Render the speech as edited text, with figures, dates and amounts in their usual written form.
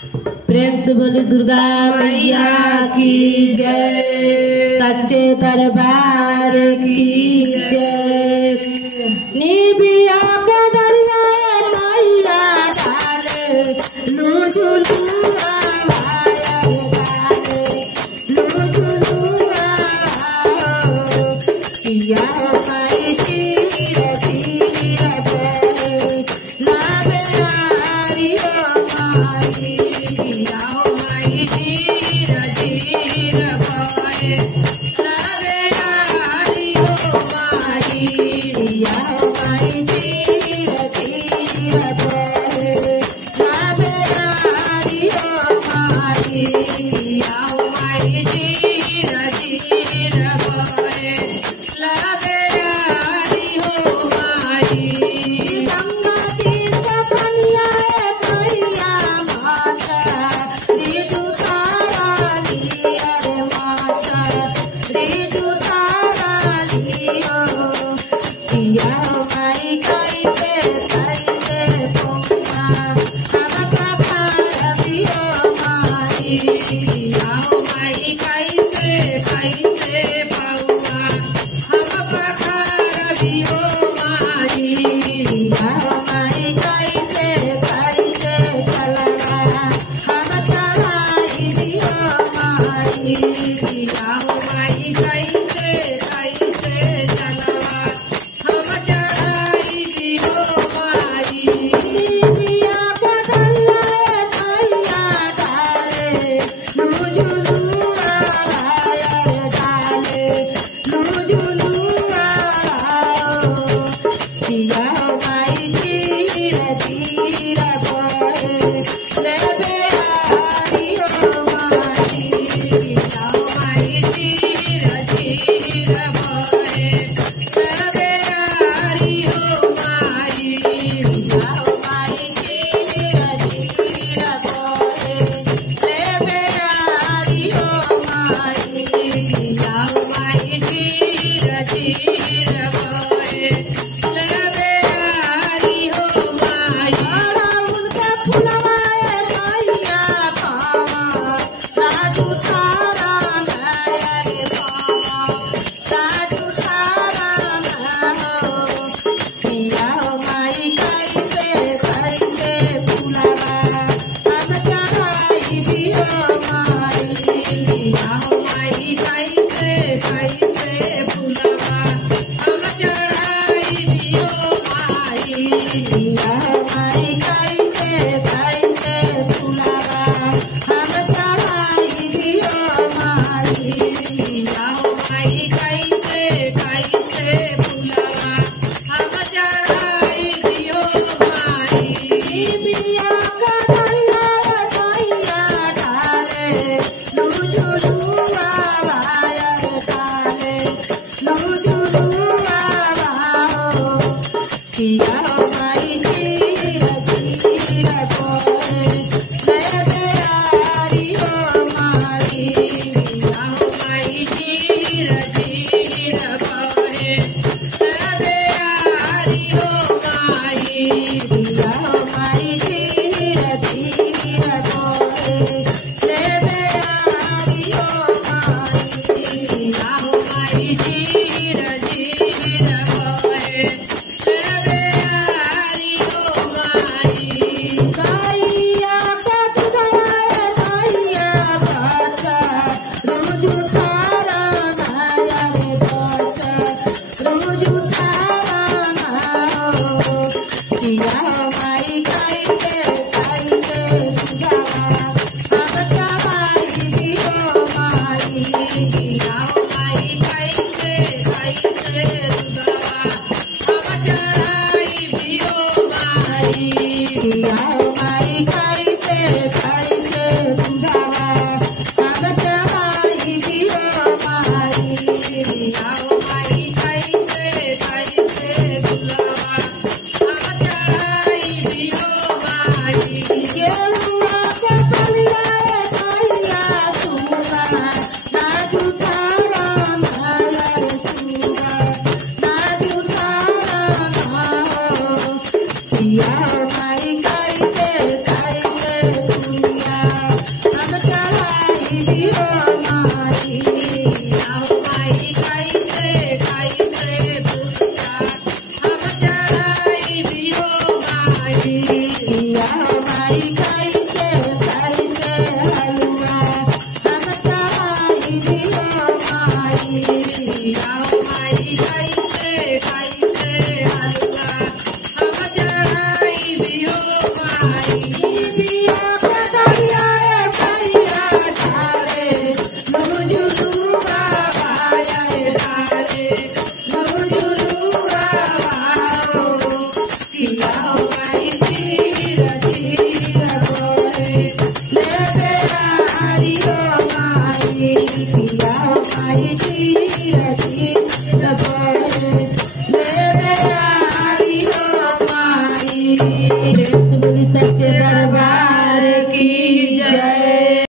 प्रेम से बोली दुर्गा मैया की जय, सच्चे दरबार की जय। निबिया का दरिया मैया डाले लुझुलुआ माया डाले लुझुलुआ पिया माई सिर सिर बोले लावे आरी ओ माई पिया माई सिर सिर बोले लावे आरी ओ माई पिया माई सिर सिर बोले लावे आरी ओ माई पिया माई सिर सिर बोले लावे आरी ओ माई। गंगा तीर्थ कन्या मैया माता ऋतु तारा लिया रे माता ऋतु तारा लियो पिया माई कैसे कैसे पोंगा हमका भारतियो माई पिया माई कैसे कैसे पौआ हमका भारतियो माई पिया माई कैसे कैसे चलना हम चलाई दियो माई पिया माई कैसे कैसे चलना हम चढ़ाई दियो माई। पिया बदला मैया डाले लुझुलुआ डाले लुझुलुआ पिया माई धीर धीर बोले लेवे आरी ओ माई पिया माई धीर धीर बोले लेवे आरी ओ माई पिया माई धीर धीर बोले लेवे आरी ओ माई पिया माई धीर धीर बोले लेवे आरी ओ माई। उनके फुलवाए मैया पावा साधु सारा माया रे पावा साधु सारा माया पिया माई कैसे कैसे फुलवा हम चढ़ाई दियो माई पिया माई कैसे कैसे फुलवा हम चढ़ाई दियो माई पिया माई कैसे कैसे फुलवा हम चढ़ाई दियो माई पिया माई कैसे कैसे फुलवा हम चढ़ाई दियो माई। पिया का दरिया मैया डाले लुझुलुआ माया डाले लुझुलुआ पिया माई धीर धीर बोले लेवे आरी ओ माई पिया माई धीर धीर बोले लेवे आरी ओ माई पिया माई धीर धीर बोले लेवे आरी ओ माई पिया माई धीर धीर बोले लेवे आरी ओ माई। मैया का दुलारे मैया बच्चा रोज उठारा माया रे बच्चा रोज उठारा माओ पिया माई कैसे कैसे जावा